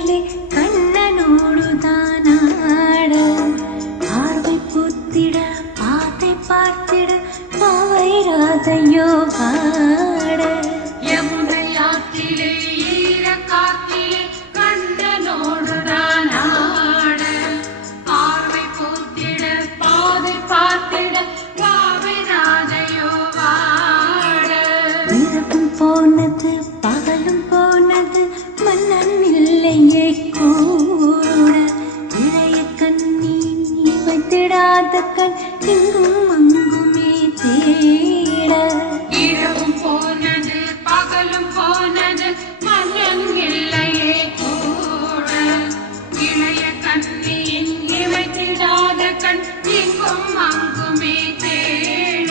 காற்றிலே கண்ணனோடுதான் ஆட பார்வை பூத்திட பாத்தை பார்த்திட பாவை ராதையோ பாட யமுனை ஆற்றிலே ஈர காற்றிலே கண்ணனோடுதான் ஆட பார்வை பூத்திட பாதை பார்த்திட பாவை ராதையோ வாட இரவும் போனது பகலும் போனது மன்னன் இல்லையே கூட இளைய கண்ணி நீ வைத்திடாத கண் இங்கும் அங்குமே தேட இரவும் போனது பகலும் போனது மன்னன் இல்லையே கூட இளைய கண்ணியின் இமைத்திடாத கண் இங்கும் அங்குமே தேட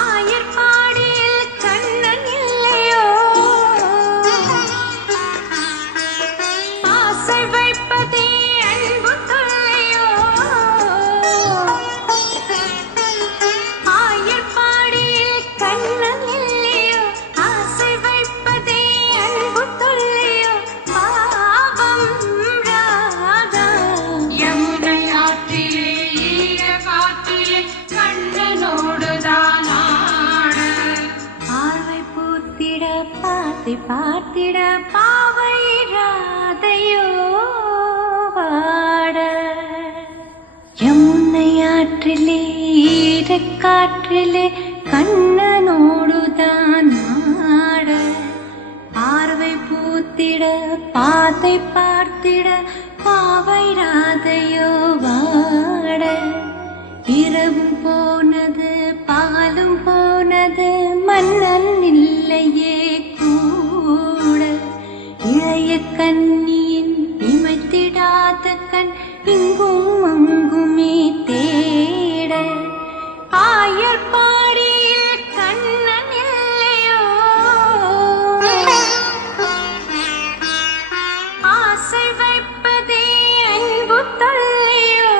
ஆயர் பாடியில் கண்ணன் இல்லையோ ஆசை வைப்பதே அன்பு தொல்லையோ ஆயர் பாடியில் கண்ணன் இல்லையோ ஆசை வைப்பதே அன்பு தொல்லையோ பாவம் ராதா யமுனை ஆற்றிலே ஈர காற்றிலே கண்ணனோடுதான் ஆட பார்வை பூத்திட பாத்தை பார்த்திட பாவை ராதையோ வாட யமுனை ஆற்றிலே ஈரக்காற்றிலே கண்ணனோடுதான் ஆட பார்வை பூத்திட பாத்தை பார்த்திட பாவை ராதையோ வாட இரவும் போனது பகலும் போனது மன்னன் இல்லையே கூட இளைய கண்ணியின் இமைத்திடாத கண் இங்கும் அங்குமே தேட ஆயர் பாடியில் கண்ணன் இல்லையோ ஆசை வைப்பதே அன்பு தொல்லையோ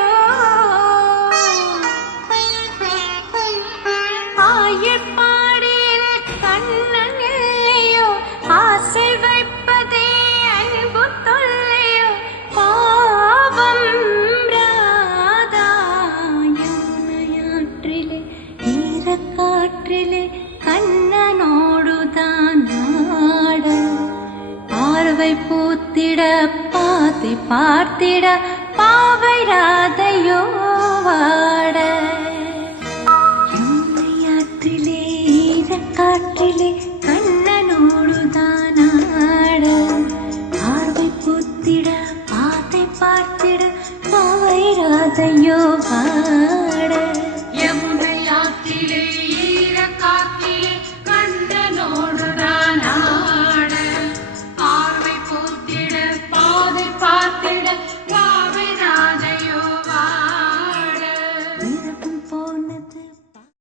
ஆயர் பாடியில் கண்ணன் இல்லையோ ஆசை வைப்பதே அன்பு தொல்லையோ பாவம் ராதா யமுனையாற்றிலே ஈரக்காற்றிலே கண்ணனோடுதான் ஆட பார்வை பூத்திட பாத்தை பார்த்திட பாவை ராதையோ வாட யமுனையாற்றிலே ஈரக்காற்றிலே கண்ணனோடுதான் ஆட பார்வை பூத்திட பாத்தை பார்த்திட பாவை ராதையோ வாட யமுனை ஆற்றிலே